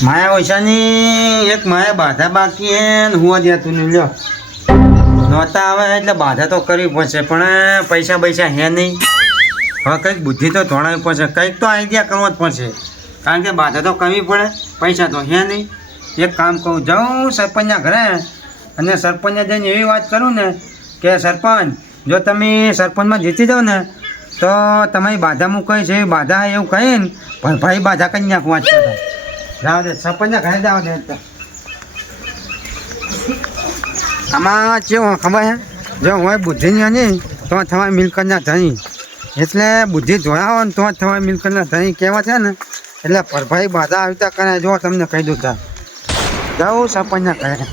માયા ઓછાની એક માયા બાધા બાકી હે ને હું દેતું નહીં લ્યો નહોતા આવે એટલે બાધા તો કરવી પડશે પણ પૈસા હે નહીં હવે કંઈક બુદ્ધિ તો ધોણાવી પડશે કંઈક તો આઈડિયા કરવો જ પડશે કારણ કે બાધા તો કરવી પડે પૈસા તો હે નહીં એક કામ કહું જાઉં સરપંચના ઘરે અને સરપંચને જઈને એવી વાત કરું ને કે સરપંચ જો તમે સરપંચમાં જીતી જાઓ ને તો તમારી બાધા મૂકાઈ છે બાધા એવું કહીને પણ ભાઈ બાધા કરી નાખું વાત કરતા જાવ દે સરપંચના ઘરે જાવ દે આમાં કેવું ખબર છે જો હોય બુદ્ધિની નહીં તો તમારી મિલકતના ધણી એટલે બુદ્ધિ જોયા ને તો તમારી મિલકતના ધણી કહેવા છે ને એટલે પરભાઈ બાધા આવતા કરે જો તમને કહી દઉં ત્યાં જાઉં સરપંચના ઘરે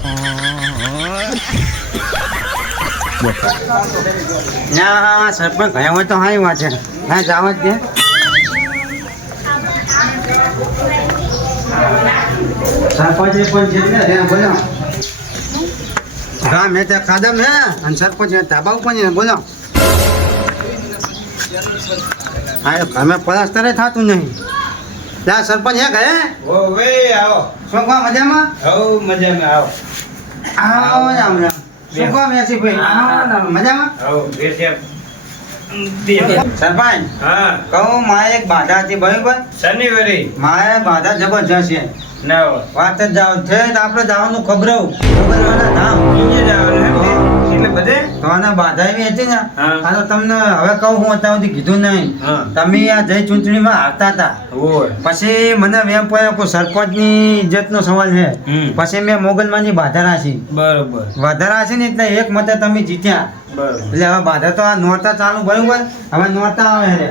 ના સરપંચ ગયા હોય તો હા વાત છે હા જાવ જ દે સરપંચ પણ છે ને બોલો ગામ હે તે ખાદમ હે અને સરપંચ ધાબા ઉપર બોલો હા ઘરમાં પલાસ્તરે થતું નહીં ત્યાં સરપંચ હે ઘરે ઓ વે આવો શું કહો મજામાં મજામાં આવો આવો રામ રામ શું કહો મેસી ભાઈ મજામાં સરપંચ હા કહું મારે એક બાધા હતી બરાબર શનિવારે મારે બાધા જબરજસ્ત છે ના વાત જ જાવ છે તો આપણે જવાનું ખબરવું ધામ એટલે બધે તો આના બાધા એવી હતી ને હા. આ તો તમને હવે કહું હું અત્યાર સુધી કીધું નહીં હા. તમે આ જય ચૂંટણીમાં આવતા હતા ઓય પછી મને વેમ પડ્યો કે સરપંચની ઇજ્જતનો સવાલ છે પછી મેં મોગલમાની બાધા રાખી બરોબર બાધા રાખી ને એટલે એક મતે તમે જીત્યા બરોબર એટલે હવે બાધા તો આ નોરતા ચાલુ બરોબર હવે નોરતા આવે છે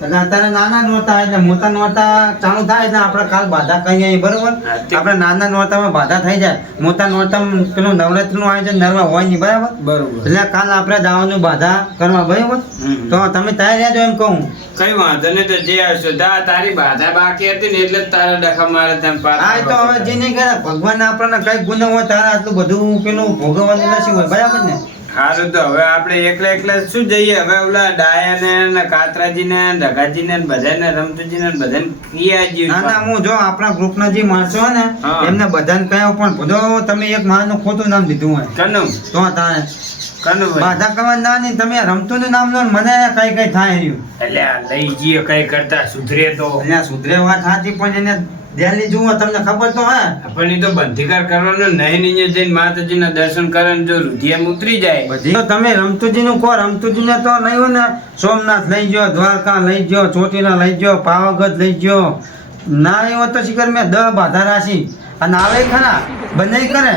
એટલે અત્યારે નાના નોરતા એટલે મોટા નોરતા ચાલુ થાય એટલે આપણે કાલ બાધા કહીએ બરોબર આપણે નાના નોરતામાં બાધા થઈ જાય મોટા નોરતામાં પેલું નવરાત્રીનું આયોજન નરવા હોય નહીં બરાબર બરોબર એટલે કાલ આપણે જવાનું બાધા કરવા બરાબર તો તમે તૈયાર રહેજો એમ કહું કઈ વાંધો નહીં તો જે આવશો તારી બાધા બાકી હતી ને એટલે જ તારા ડખા મારે તેમ આ તો હવે જે નહીં કરે ભગવાન આપણને કઈ ગુનો હોય તારા આટલું બધું પેલું ભોગવવાનું નથી હોય બરાબર ને સારું તો હવે આપણે એકલા શું જઈએ હવે ઓલા ડાયાને ને કાતરાજીને ધગાજીને બધાને રમતુજીને બધાને ક્રિયાજી ના ના હું જો આપણા ગ્રુપના જે માણસો હોય ને હા. એમને બધાને કહ્યું પણ બધો તમે એક માણસનું ખોટું નામ દીધું હોય કનું તો તારે કનું ભાઈ બાધા કરવા ના નહીં તમે રમતું નું નામ લો ને મને કઈ કઈ થાય રહ્યું એટલે આ લઈ જઈએ કઈ કરતા સુધરે તો એટલે સુધરે વાત સાચી પણ એને દિલ્હી જુઓ તમને ખબર તો હે પણ એ તો બંધીકાર કરવાનો નહીં નહીં જઈને માતાજીના દર્શન કરે જો રુધિયામાં ઉતરી જાય બધી તો તમે રમતુજી નું કહો રમતુજી ને તો નહીં હોય ને સોમનાથ લઈ ગયો દ્વારકા લઈ ગયો ચોટીલા લઈ ગયો પાવાગઢ લઈ ગયો ના એવો તો શિખર મેં 10 બાધા રાખી અને આવે ખરા બંને કરે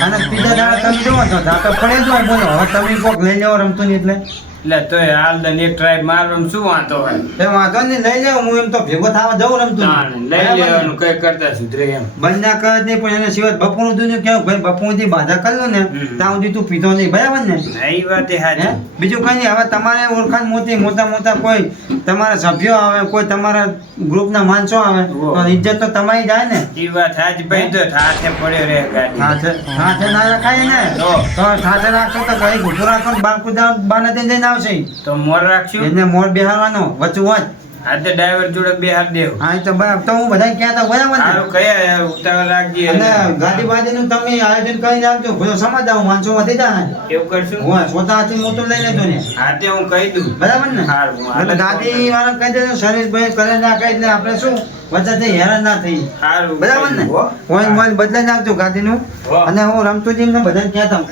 અને બીજા દાડા તમે જોવો તો તો પડે જ હોય બોલો હવે તમે કોક લઈ લેવો રમતું નહીં એટલે એટલે તોય હાલ દન એક ટ્રાય મારવાનું શું વાંધો હોય એ વાંધો નહીં લઈ લેવો હું એમ તો ભેગો થવા જવું રમતું લઈ લેવાનું કઈ કરતા સુધરે એમ બંધા કરે નહીં પણ એને સિવાય બપોરનું દૂધ કેવું ભાઈ બપોરથી બાધા કરી લો ને ત્યાં સુધી તું પીતો નહીં બરાબર ને એ વાત એ હે હારી બીજું કઈ નહીં હવે તમારે ઓળખાણ મોટા કોઈ તમારા સભ્યો આવે કોઈ તમારા ગ્રુપના માણસો આવે તો ઇજ્જત તો તમારી જાય ને એ વાત હાજી ભાઈ તો હાથે પડ્યો રે ગાડી સાથે ના રખાય ને તો સાથે રાખશો તો ઘરે ઘૂંટું રાખો બાને જઈને આવશે તો મોર રાખશું એને મોર બેહારવાનો વચું વચ હાથે ડ્રાઈવર જોડે બે હાથ દેવ હા તો બરાબર તો હું બધા કહેતા બરાબર ને સારું કયા ઉતાવળ રાખજે અને ગાડી બાડીનું તમે આયોજન કરી નાખજો બધો સમજ આવો માણસો વધી જાય એવું કરશું હોય સ્વતઃ હાથી મોટું લઈ લેજો ને હાથે હું કહી દઉં બરાબર ને સારું એટલે ગાડી વાળા કહી દેજો શરીર ભાઈ કરે નાખે એટલે આપણે શું વચ્ચેથી હેરાન ના થઈ સારું બરાબર ને ઓઇલ મોઇલ બદલાઈ નાખજો ગાડીનું અને હું રમતુજી ને બધાને કહેતા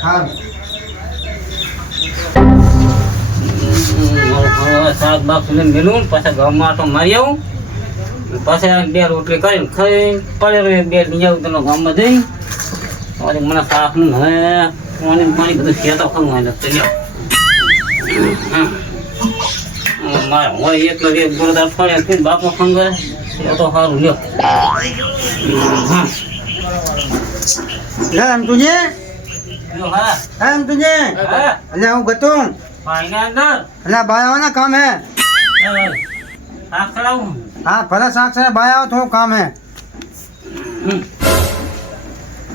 સારું શાક બાક મેલું પાછા ગામમાં તો મારી આવું પાછા 2 રોટલી કરીને ખાઈ પડે રહ્યો 2 લઈ આવું તો ગામમાં જઈ મને શાકનું હવે પાણી બધું ખેતો ખાવું હોય મારે હોય એકલો એક ગોળદાર ફળે બાપો ખંગરે એ તો સારું લ્યો રમતુજી હા રમતુજી હા એટલે હું ગતું પાણી અંદર એટલે ભાઈ આવો ને કામ હે શાક ચડાવું હા ભલે શાક છે ભાઈ આવો થોડું કામ હે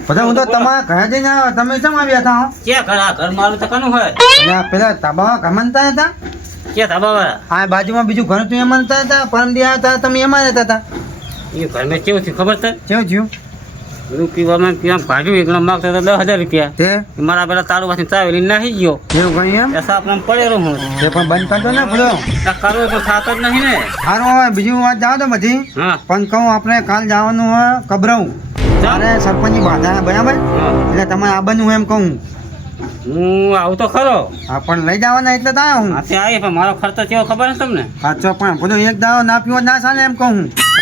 બધા હું તો તમારા ઘરે જઈને આવ્યો તમે કેમ આવ્યા હતા ક્યાં ઘર મારું તો કનું હોય પેલા તાબા ગમનતા હતા કે ધાબાવાળા આ બાજુમાં બીજું ઘર તું એમાં નતા હતા, પરમદી આવ્યા હતા તમે એમાં રહેતા હતા. એ ઘરમાં કેવું થયું ખબર છે? કેવું થયું બધું પીવામાં ભાજ્યું એકલો માગતો હતો 10,000 રૂપિયા. તે મારા પેલા તાળુમાંથી ચાવી નાખી ગયો. એવું ગયું એમ? એ સાપમાં પડેલો હું. તે પણ બંધ કરતો ને બધો. આ કરવો તો થતો જ નહીં ને. સારું હવે બીજું વાત જાઓ તો બધી. હા પણ કહું આપણે કાલ જવાનું હોય કબરાઉ. તારે સરપંચની બાધા બરાબર, હા. એટલે તમારે આવવાનું હોય એમ કહું. હું આવું તો ખરો. હા પણ લઈ જવાના એટલે તારે હું. હાથે આવી પણ મારો ખર્ચો કેવો ખબર છે તમને? સાચો પણ બધું એક દાવો ના પીવો ના ચાલે એમ કહું.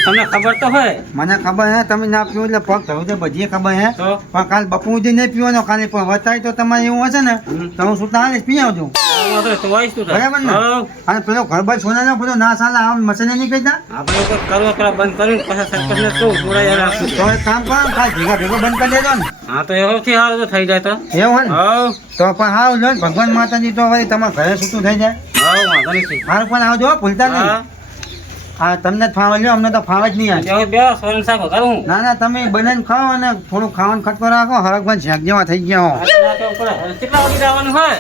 તમને ખબર તો હોય મને ખબર હે તમે ના પીવો એટલે પગ ધરું તો બધી ખબર હે. તો પણ કાલ બપોર સુધી નહીં પીવાનો, ખાલી પણ વતાય તો તમારે એવું હશે ને તો હું સુતા હાલે પી આવજો. તો વાઈશ તું તાર. બરાબર ને? હઉ. અને પેલો ઘર બાર સોનાનો બધો ના ચાલે આ મસાલે નહીં કહેતા. આપણે કોઈ કરવો પેલા બંધ કરીને પછી સરપંચને કહું જોડાઈ રાખશું. તો એક કામ કરો કાલ ભેગા ભેગો બંધ કરી દેજો ને. હા તો એવોથી સારું તો થઈ જાય તો. એવું હોય ને હઉ તો પણ હાવ લો ને, ભગવાન માતાજી તો વળી તમારા ઘરે છૂટું થઈ જાય. વાંધો નથી. હારું પણ આવજો હો, ભૂલતા નહીં. હા હા તમને જ ફાવે લ્યો, અમને તો ફાવે જ નહીં. હવે બે સોરન શાક કરું. ના ના તમે બનાવીને ખાઓ અને થોડું ખાવાનું ખટકો રાખો. હરકભાઈ શેક જેવા થઈ ગયા હો. કેટલા વાગે જવાનું હોય?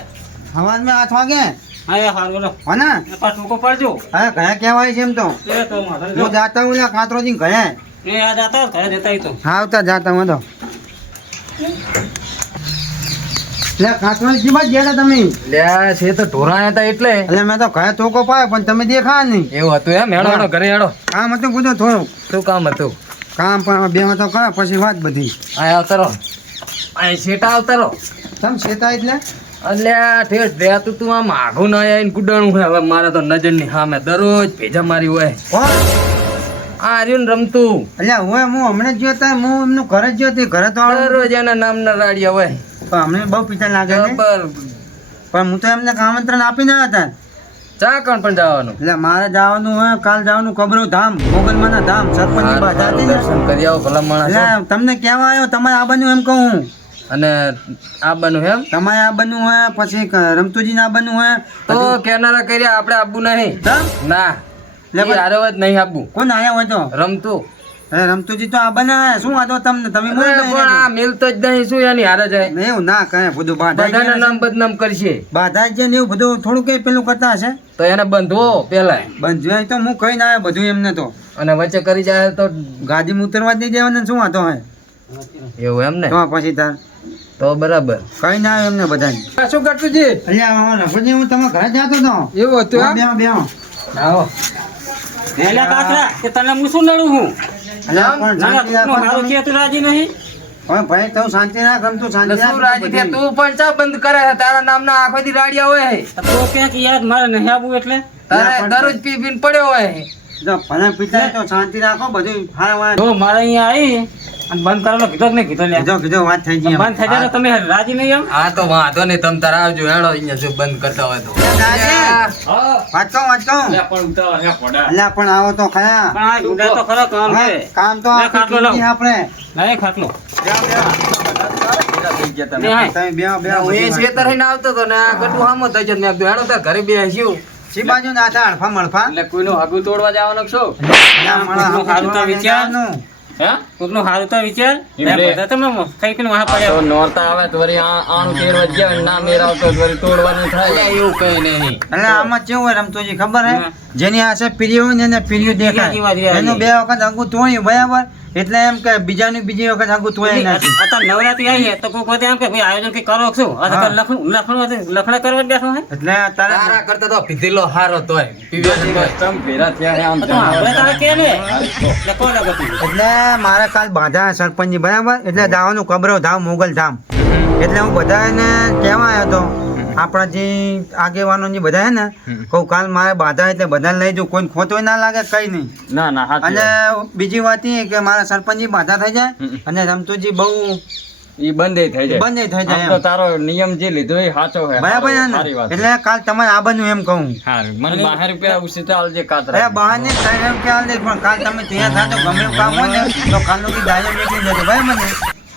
સવારમાં 8 વાગે હા એ સારું બોલો. હો ને. પાછું ટૂંકો પડજો. હા ઘરે કહેવાય છે એમ તો. એ તો વાંધો નહીં. હું જાતા હું ને કાતરોજી ઘરે. એ આ જાતા હોય, ઘરે જતા હોય તો. હા આવતા જાતા હું તો. લે કાતરોજી માં ગયા હતા તમે? લ્યા છે તો ઢોરાયા હતા એટલે એટલે મેં તો ઘરે તોકો પાયો પણ તમે દેખા નહીં. એવું હતું એમ. હેડો હેડો ઘરે હેડો. કામ હતું બધું થોડું. શું કામ હતું? કામ પણ બે તો કરે પછી વાત બધી. આ આવતારો આ શેટા આવતારો તમે શેતા એટલે અલ્યા ઠેઠ રહેતું તું આમ આઘું ના આવીને કુડાણું હોય. હવે મારે તો નજરની સામે દરરોજ ભેજા મારી હોય. આ રહ્યું ને રમતું એટલે હું હમણાં જ જોતા હું એમનું ઘરે જ જોતી. ઘરે તો આવડે દરરોજ એના નામના રાડિયા હોય. પણ અમને બહુ પિતા લાગે છે. ખબર પણ હું તો એમને આમંત્રણ આપીને આવ્યા હતા. ચા કણ પણ જવાનું. એટલે મારે જવાનું હોય કાલ જવાનું કબરો ધામ, મોગલમાના ધામ, સરપંચની બાધા હતી ને. દર્શન કરી આવો ભલા માણસ. એટલે તમને કહેવા આવ્યો તમારે આવવાનું એમ કહું. અને આ બનું એમ તમારે આવવાનું હોય પછી રમતુજીને આવવાનું હોય તો કેનારા કર્યા આપણે આબુ નહીં. ધામ? ના લે ઈ હારે જ નહીં આબુ. કોણ આવ્યા હોય તો રમતું રમતુજી તો આવવાના. શું વાંધો તમને? તમે બોલો અરે પણ આ મિલતો જ નહીં. શું એની હારે જાય? એવું ના કહે બધું બધાના બાધા નામ બદનામ કરશે બાધા છે ને એવું બધું થોડું કઈ પેલું કરતા હશે. તો એને બંધવો પેલા બંધ જોઈએ તો હું કઈ ના આવે બધું એમને તો અને વચ્ચે કરી જાય તો ગાડીમાં ઉતરવા જ નહીં દેવાના. શું વાંધો હોય એવું એમ ને તો પછી તાર તો બરાબર. કઈ ના આવે એમને બધા. શું કરતું જી? અલ્યા રઘુજી હું તમારા ઘરે જતો હતો. એવું હતું એમ? બેહો બેહો. આવો. એલા કાકરા, કે તને હું શું નડું હું? અલ્યા પણ ના, શાંતિ તું રાખો મારું તમે. કે તું રાજી નહીં? હવે ભાઈ તું શાંતિ રાખ, રમતું શાંતિ એટલે શું રાજી થયા? રાખ. તું પણ ચા બંધ કરે છે? તારા નામના આખો દી રાડિયા હોય. તો ક્યાંક યાદ મારે નહીં આવવું એટલે? તારે દરરોજ પી પીને પડ્યો હોય. જો ભલે પિતા તો શાંતિ રાખો બધું. હા જો મારે અહીંયા આવી અને બંધ કરેલો કીધો કે નહીં કીધો લ્યા? કીધો કીધો વાત થઈ ગઈ. બંધ થઈ જાય તો તમે રાજી નહીં એમ? હા તો વાંધો નહીં. તમ તારા આવજો. હેડો અહીંયા જો બંધ કરતા હોય તો. વાત કહું વાત કહું. અલ્યા પણ આવો તો ખરા. પણ આ ગુંડા તો ખરો કામ હા, છે. કામ તો લે, આખી ખાટલો લાવ. જિંદગી આપણે. નહીં ખાટલો. થઈ ગયા તમે. ને હાય. તમે બેહો બેહો. હું એ શેતર થઈને આવતો હતો ને આ ગટુ હામો થઈ જતો. મેં કીધું હેડો તાર ઘરે બેસ્યું. શી બાજુ ના હતા અડફા મળફા? એટલે કોઈનું હગું તોડવા જવાનો છો? અલ્યા મારા કોકનું સારું તો હાથમાં વિચાર. જવાનું. હે? કોકનું સારું તો વિચાર. એમ લે. બધા તમે કઈ કઈ વાહ તો પડ્યા. નોરતા આવે તો વળી આણું તેરવા ગયા હોય, ના મેર આવતો તો વળી તોડવાનું થાય. એવું કઈ નહીં. એટલે આમાં કેવું હોય રમતુજી ખબર હે? હા. જેની આશે પ્રિય હોય ને એને પ્રિય જેવા જેવા દેખાય. જેવા. એનું બે વખત અંગું તોડ્યું બરાબર, એટલે એમ કે બીજાનું બીજી વખત અંગું તોડ્યું નથી. અત્યારે નવરાત્રી આવી છે તો કોઈ પોતે એમ કે ભાઈ આયોજન કઈ કરો છો? આ તો હા. લખણા કરવા જ બેઠો છે. એટલે તારે તારા કરતા તો પીધેલો હારો તોય પીવ્યો તોય. તમ ભેરા થયા આમ તો આપણે તારે કે ને એટલે કોણ લાગતું? એટલે મારે કાલ બાધા સરપંચની બરાબર, એટલે દાવાનું કબરો ધામ, મોગલ ધામ. એટલે હું બધાને કહેવા આવ્યો હતો આપણા જે આગેવાનો જે બધા હે ને, કહું કાલ મારે બાધા એટલે બધાને લઈ જાઉં, કોઈ ખોટો ના લાગે કઈ નહીં. ના ના હાથ અને બીજી વાત એ કે મારા સરપંચની બાધા થઈ જાય અને રમતુજી બહુ ઈ બંધ થઈ જાય. બંધ થઈ આમ જાય તો એમ. તારો નિયમ જે લીધો એ સાચો છે. બરાબર છે સારી ને? વાત. એટલે કાલ તમારે આવવાનું એમ કહું. હારું. મને 12 રૂપિયા ઉછીતા આલજે કાતરા. અરે બહાને ત્રણ એમ ખ્યાલ નહીં પણ કાલ તમે તૈયાર થાતો ગમે એવું કામ હોય ને તો કાલનું બી ડાયો નીકળી જતો બરાબર ને?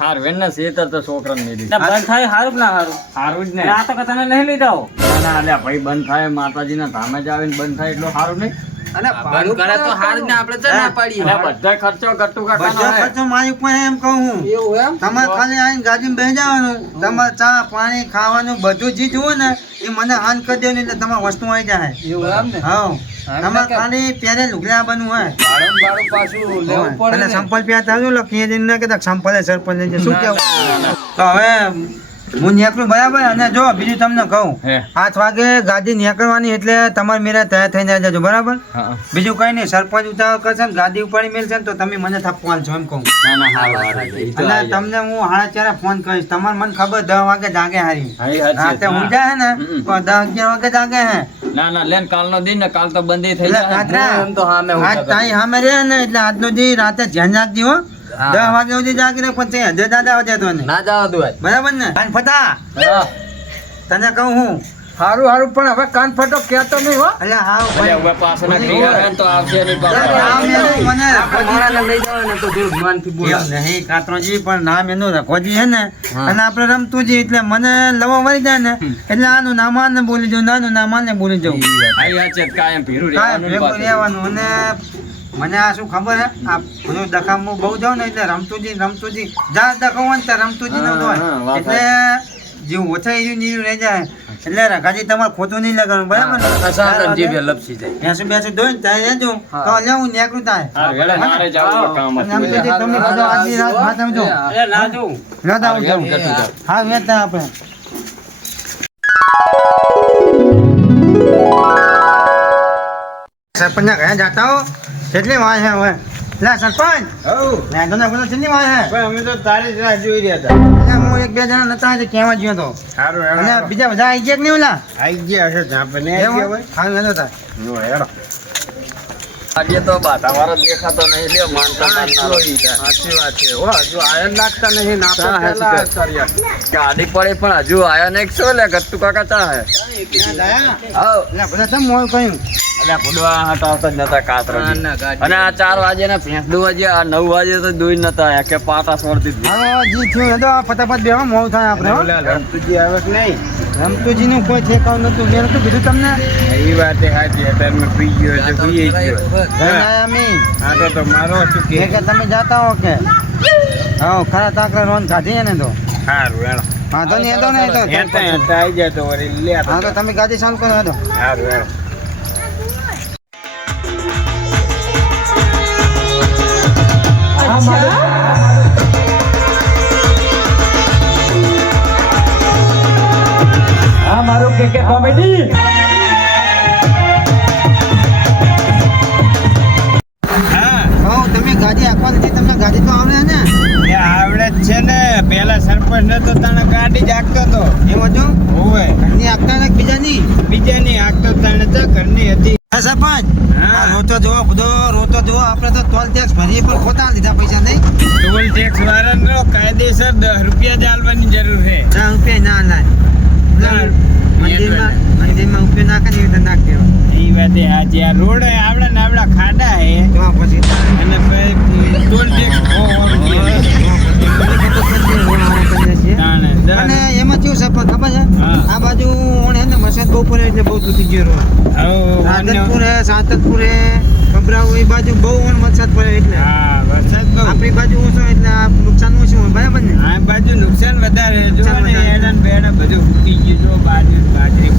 હારું એના શેતર તો છોકરાને નહીં એટલે બંધ થાય સારું કે ના સારું? હારું જ ને. આ તો કે તને નહીં લઈ જાઓ. ના ના અલ્યા ભાઈ બંધ થાય માતાજીના ધામે જ આવીને બંધ થાય એટલું સારું નહીં. અને ભાડું કરે તો હાર ને આપણે તો ના પાડીએ. બધા ખર્ચો ગટ્ટુ કાકાનો બધો હે. ખર્ચો મારી ઉપર એમ કહું હું એવું એમ? તમારે ખાલી આવીને ગાડીમાં બેસી જવાનું તમારે ચા પાણી ખાવાનું બધું જે જુઓ ને એ મને હાન કરી દે એટલે તમારી વસ્તુ આવી જાય એવું એમ ને? હા હા, તમારે કે- ખાલી પહેરે લુગડા બનવું હોય ભાડું ને ભાડું પાછું લેવું પડે એટલે ને. સંપલ પ્યાર આવજો લખીએ જઈને કે સંપલે સરપંચ લઈ જાય. શું કેવું તો હવે હું નીકળું બરાબર અને જો બીજું તમને કહું હે. 8 વાગે ગાડી નીકળવાની એટલે તમારે મેરા તૈયાર થઈને જજો બરાબર હા. બીજું કઈ નહીં સરપંચ ઉતાવળ કરશે ને ગાડી ઉપાડી મેલશે ને તો તમે મને થપવાલ છો એમ કહું ના ના હારું હારું. ઈ તો અને આવી જાય. તમને હું 4:30 ફોન કરીશ તમારે મને ખબર 10 વાગે જાગે હારી હા, ઈ સાચી રાતે વાત. ઊંઘ જાય ને હમ. તો 10-11 વાગે જાગે હે ના ના લેન કાલનો દિન ને કાલ તો બંધ થઈ એટલે જાય. કાતરા, એમ તો સામે ઊભા આજ કરે. તાઈ સામે રહે ને એટલે આજનો દી રાતે ધ્યાન રાખજો હો હા. 10 વાગે સુધી જાગીને પછી હજે દાદા વધે તો ને ના જવા દો આજ. બરાબર ને કાન ફટા હા. તને કહું હું હારું હારું પણ હવે કાન ફટો કહેતો નહીં હો. એટલે હાવ એટલે ભાઈ હવે પાછળના ક્રિયા હે ને તો આવશે નહીં પાછા. નામ એનું મને મારાને લઈ જવાના તો થોડુંક માનથી બોલાવે. એવું નહીં કાતરોજી પણ નામ એનું રખોજી છે ને હા. અને આપણે રમતુંજી એટલે મને લવો વળી જાય ને એટલે આનું નામ આને બોલી જવું નાનું નામ આને બોલી જવું આઈ આ છે કાયમ ભીરું કાંઈ રહેવાનું ને ભેગું પાછું. રહેવાનું અને મને આ શું ખબર હે આ બધું દખામાં બહુ જાઉં ને એટલે રમતુજી જ્યાં દખાવ હોય ને ત્યાં રમતુજી નો હા, હોય હા, વાત એટલે જે ઓછા એર્યું ને એર્યું રહી જાય એટલે રખાજી તમારે ખોટું નહીં લગાડવું બરાબર ને હા, સાંકળ જીભે લપસી જાય. ભેંસું ભેંસું ધોઈને ત્યાં રહેજો હા. તો લે હું નીકળું થાય હા, વેળા નારે જાવું તો કામ અને હતું. રમતુજી તમને બધો આજની રાત વાત સમજો અરે ના જવું. રાત આવજો એમ કરતું જાવ. હા વેચતા આપણે સરપંચ ના ઘરે જાતા હો કેટલી વાર છે હવે લે સરપંચ હઉ. મેં તો કેટલી વાર છે પણ અમે તો તારી જ રાહ જોઈ રહ્યા હતા. એટલે હું 1-2 જણા નતા આજે કહેવા ગયો તો સારું અને હેડો. બીજા બધા આવી ગયા કે નહીં ઓલા આઈ ગયા હશે ઝાંપે ને આઈ ગયા હોય. હા નતો તા નો હેડો. આજે તો બાધાવાળો જ દેખાતો નહીં લ્યો માનતા માનનારો. સાચી વાત છે. ઓ હજુ આયન લાગતા નહીં ને આપણે ચા હે પહેલા શીખર. કર્યા. ગાડી પડી પણ હજુ આયા નહીં શું લે ગટ્ટુ કાકા ચા હે હાવ. એટલે બધા તમ મોલ કહ્યું અલ્યા ભૂલવા હાથ આવતા જ નતા કાતરા. ના, ના, ગાડી. અને આ 4 વાગે ને ભેંસ દુવા જે આ 9 વાગે તો દૂધ નતા આયા કે પાટા છોડતી હતી. હવે જી થયું એ તો ફટાફટ બેવા મોડું થાય આપણે હો. ઓલા રમતુજી આવે કે નહીં? રમતુજી નું કોઈ ઠેકાણું નતું મેં નતું કીધું તમને એ વાતે સાચી. અત્યારે મેં પી ગયો એટલે પીએ ગયો. ઘરે આયા મેં આ તો મારો શું એ કે કે તમે જાતા હો કે હા ખરા તાકરા રોન ખાધી એને તો સારું હેડો. હા તો નહીં એ તો નહીં તો હેઠા હેઠા આઈ જાય તો વળી લે હા તો તમે ગાડી ચાલુ કરો હેડો સારું હેડો. હા હો તમે ગાડી આપવા નથી તમને ગાડી તો આવડે ને એ આવડે જ છે ને. પેલા સરપંચ નતો તને ગાડી જ હાંકતો તો. એમ હતું હોવે. ઘરની આપતા ને બીજાની બીજાની હાંકતો તને તો ઘરની હતી. હા સરપંચ હા. આ રોતો જોવો બધો રોતો જોવો આપણે તો ટોલ ટેક્સ ભરીએ પણ ખોટા લીધા પૈસા નહીં ટોલ ટેક્સ વાળાનો કાયદેસર 10 રૂપિયા જ આલવાની જરૂર છે. 10 રૂપિયા ના લાય મંદિરમાં ઉપયોગ ના કરે એવી રીતે નાખ દેવા એ વાતે આજે આ રોડ આવડા ને આવડા ખાડા હે તો પછી અને પછી ટોલ ટેક્સ તાણે અને એમાં કેવું છે પણ ખબર છે હા. આ બાજુ ઓણ હે ને વરસાદ બહુ પડે એટલે બહુ તૂટી ગયો રોડ રાધનપુર હે સાતતપુર હે કબરાઉ એ બાજુ બહુ ઓણ વરસાદ પડે એટલે હા વરસાદ બહુ. આપણી બાજુ ઓછો એટલે આ નુકસાન ઓછું હોય બરાબર ને આ બાજુ નુકસાન વધારે જો નુકસાન ને વધારે. એડા ને બેડા બધું ફૂટી ગયું જો બાજરી બધી.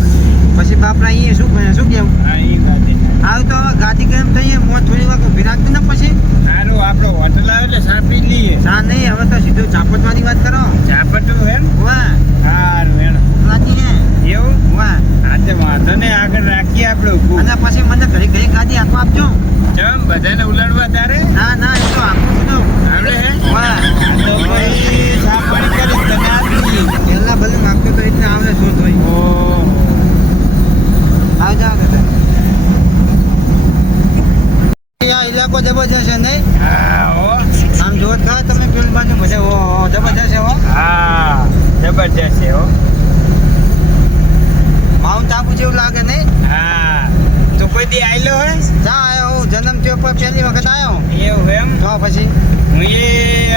પછી બાપરા અહીંયા શું કરે શું કેવું હા એ વાતે આવ તો હવે ગાડી કેમ થઈએ મોં થોડી વાર ઊભી રાખતી ને પછી સારું આપણો હોટલ આવે એટલે સાપી લઈએ. ના નહીં હવે તો સીધું ચાપટવાની વાત કરો ઝાપટું હે ને? વાહ સારું હેડો. રાજી હે એવું વાહ આ તો વાંધો નહીં આગળ રાખીએ આપણે ઊભું. અને પછી મને ઘડી ઘડી ગાડી હાથમાં આપજો ચમ બધાને ઉલાડવા તારે ના ના એ તો આપું છું આવડે હે? વાહ તો પછી સાફ પાણી કરીશ તને આપી દઈએ. પહેલા ભલે આપતો તો એટલે આવે શું થોઈ ઓહો. આવજા આ ઇલાકો જબરજસ્ત છે નહીં હા હો. આમ જોત ખા તમે પેલી બાજુ મજા ઓ જબરજસ્ત છે હો હા જબરજસ્ત છે હો. માઉન્ટ આબુ જેવું લાગે નહીં હા તો કોઈ દી આયલો હોય? જા આવ્યો હું જન્મ થયો પર પહેલી વખત આવ્યો એવું એમ? તો પછી હું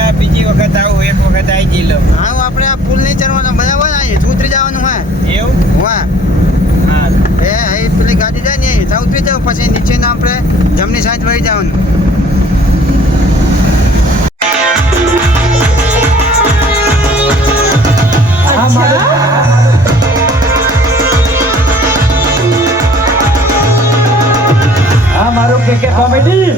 આ બીજી વખત આવું એક વખત આવી ગયેલો. આવું આપણે આ પુલ નહીં ચડવાનો બરાબર અહીં ઉતરી જવાનું હોય એવું? વાહ હા એ પેલી ગાડી જાય ને અહીં ઉતરી ઉતરી જાવ પછી નીચે ના આપણે જમણી સાઈડ વહી જવાનું. આ મારું કે કોમેડી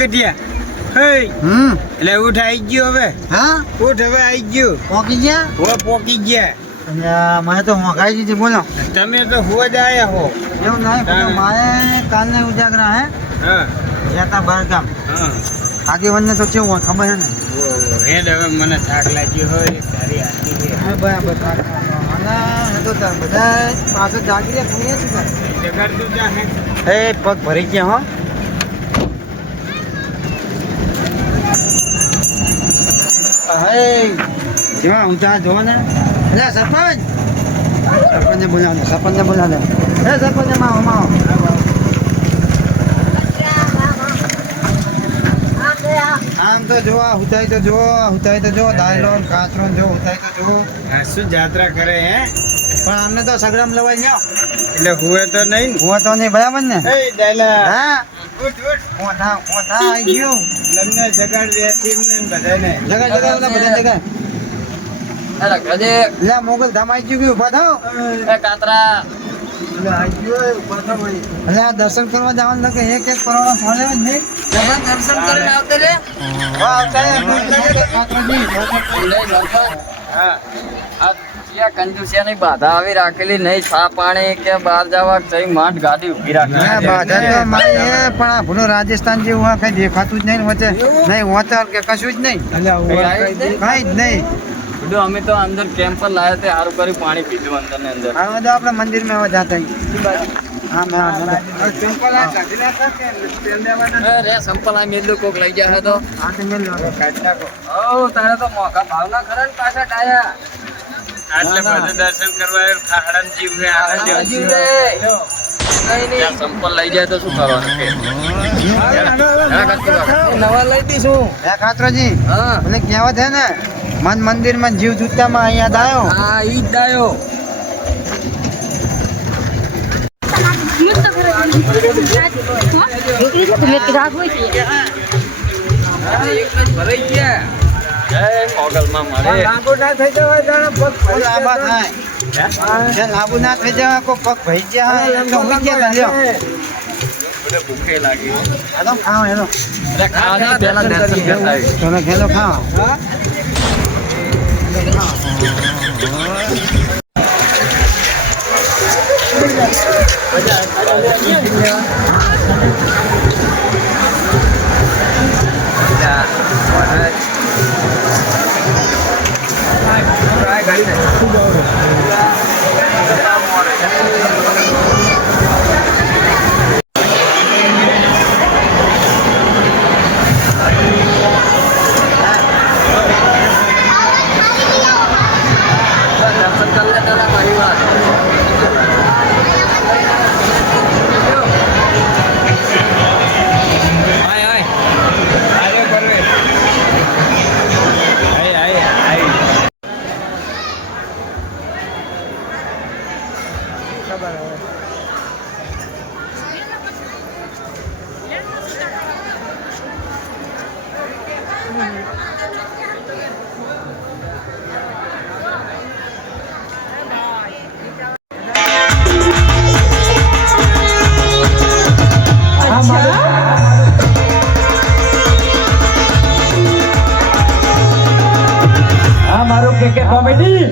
ગઢિયા હે એટલે ઉઠ આવી ગયો હવે. હા ઉઠ હવે આવી ગયો. પોકી ગયા હો પોકી ગયા. અલ્યા, મને તો મોંઘાઈ દીધી. બોલો. તમે તો હુવા જ આયા હો. એવું નહીં પણ મારે કાલને ઉજાગરા હે હા ગયા તા બહાર ગામ. હા આગેવાનને તો કેવું હોય ખબર હે ને. હેડ હવે મને થાક લાગ્યો હોય એક તારી હાથી છે. હા, બરાબર. અને એ તો બધા પાછળ જાગી રહ્યા કોઈએ શું કરે. જગાડતું જા હે. એ પગ ભરી ગયા હો. હે જેવા ઊંચા જોવો ને. એટલે સરપંચને બોલાવો. સરપંચને બોલાવો. હે સરપંચને માવો માવો. આમ તો જો હુતાઈ તો જો દાયલો ને કાચરો ને જો હુતાઈ તો જો. આ શું જાત્રા કરે હે? પણ આમને તો સગરામ લવાઈ લ્યો. એટલે હુએ તો નહીં ને? હું તો નહીં બરાબર ને. એ ડાયલા હા ઉઠ ઉઠ. મોટા આવી ગયું. લમને જગાડ બે ટીમ ને બધાને. જગા બધા જગા. અરે ગજે લે મોગલ ધામ આવી ગયું. ઉભા થાવ. એ કાતરા એટલે આ દર્શન કરવા જવાનું લાગે. એક કરોડ સોલે જ નહીં. દર્શન કરીને આવતે રે હા આ ક્યાં કંજુસિયાની બાધા આવી રાખેલી નહીં. છા પાણી કે બહાર જવા જઈ માંડ ગાડી ઊભી રાખેલી. હા, બાધા તો મારી છે, પણ આ ભૂલો રાજસ્થાન જેવું હોય કઈ દેખાતું જ નહીં ને વચ્ચે નહીં હોતર કે કશું જ નહીં. કઈ જ નહીં. કીધું અમે તો અંદર કેમ્પ પર લાયા તે સારું કરી પાણી પીધું અંદર ને અંદર. હવે તો આપણે મંદિરમાં હવે જાતા રે સંપલ આ મેલું કોક લઈ ગયા તો તારે તો મોકા ભાવના ખરા ને પાછા ડાયા આટલે બધે દર્શન કરવા ખાડામ જીવ છે આ જીવ રે ત્યાં સંપલ લઈ જાય તો શું કરવાનું કે નવા લઈ દઈશું. હે ખાતરોજી, હા એટલે કહેવત હે ને મન મંદિરમાં જીવ જૂતામાં અહીંયા દાયો. હા ઈ જ દાયો. ભરાઈ ગયા મોગલમાં મળે લાંબુ ના થઈ જવાય લાંબા થાય. જે લાંબુ ના થઈ જવાય કોઈ પગ ભઈ ગયા તો હું ગયા લ્યો. ભૂખે લાગી. આ તો ખાઓ હેલો. અરે ખાવાની પહેલા દર્શન કરતા આવી. ચલો ખેલો ખાઓ. દર્શન કરી લે તારા પરિવાર. આ મારું કે કોમેડી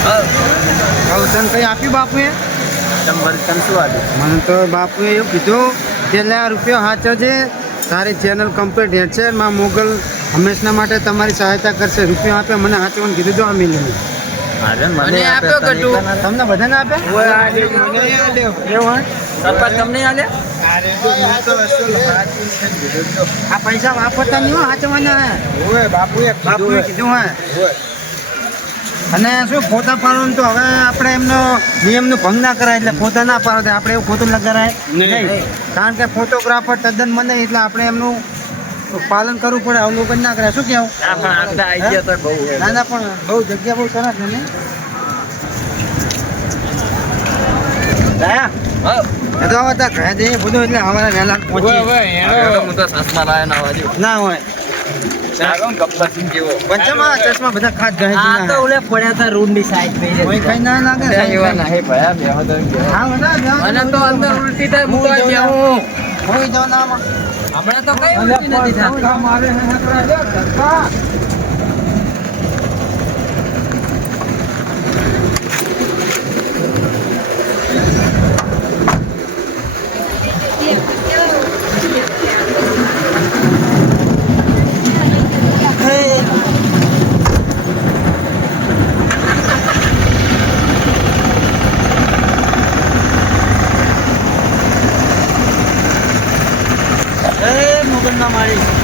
કહું તને કઈ આપ્યું બાપુએ મને તો બાપુએ એવું કીધું કે લે આ રૂપિયો સાચો છે તારી ચેનલ કમ્પ્લીટ હેડ છે માં મોગલ હંમેશના માટે તમારી સહાયતા કરશે રૂપિયો આપે મને સાચવવાનું કીધું જો આ મિલી મને આપ્યો કટુ તમને બધાને આપે એવું સરપંચ તમને આલે આ પૈસા વાપરતા નહીં હો સાચવવાના હે બાપુએ કીધું હે અને શું ફોટા પાડવાનું તો હવે આપણે એમનો નિયમનું ભંગ ના કરાય એટલે ફોટા ના પાડો આપણે એવું ખોટું ના કરાય નહીં કારણ કે ફોટોગ્રાફર તદ્દન મને એટલે આપણે એમનું પાલન કરવું પડે અવલોકન ના કરાય શું કેવું ના ના પણ બહુ જગ્યા બહુ સરસ છે ને એ તો હવે ત્યાં ઘરે જઈએ બધું એટલે અમારે વહેલા પહોંચી હું તો સસમા લાયો ના વાજુ ના હોય પંચમા ચશ્મા બધા ખાસ ગહે આ તો ઓલે પડ્યા હતા રોડ ની સાઈડ પે કોઈ કઈ ના લાગે એવા નહીં ભયા બેહો તો હા બધા મને તો અંદર ઉલટી થાય હું તો બેહું હોઈ જાવ ના હમણાં તો કઈ ઉલટી નથી થતી મારે હે નકરા લે ધક્કા મોગલ ના મારી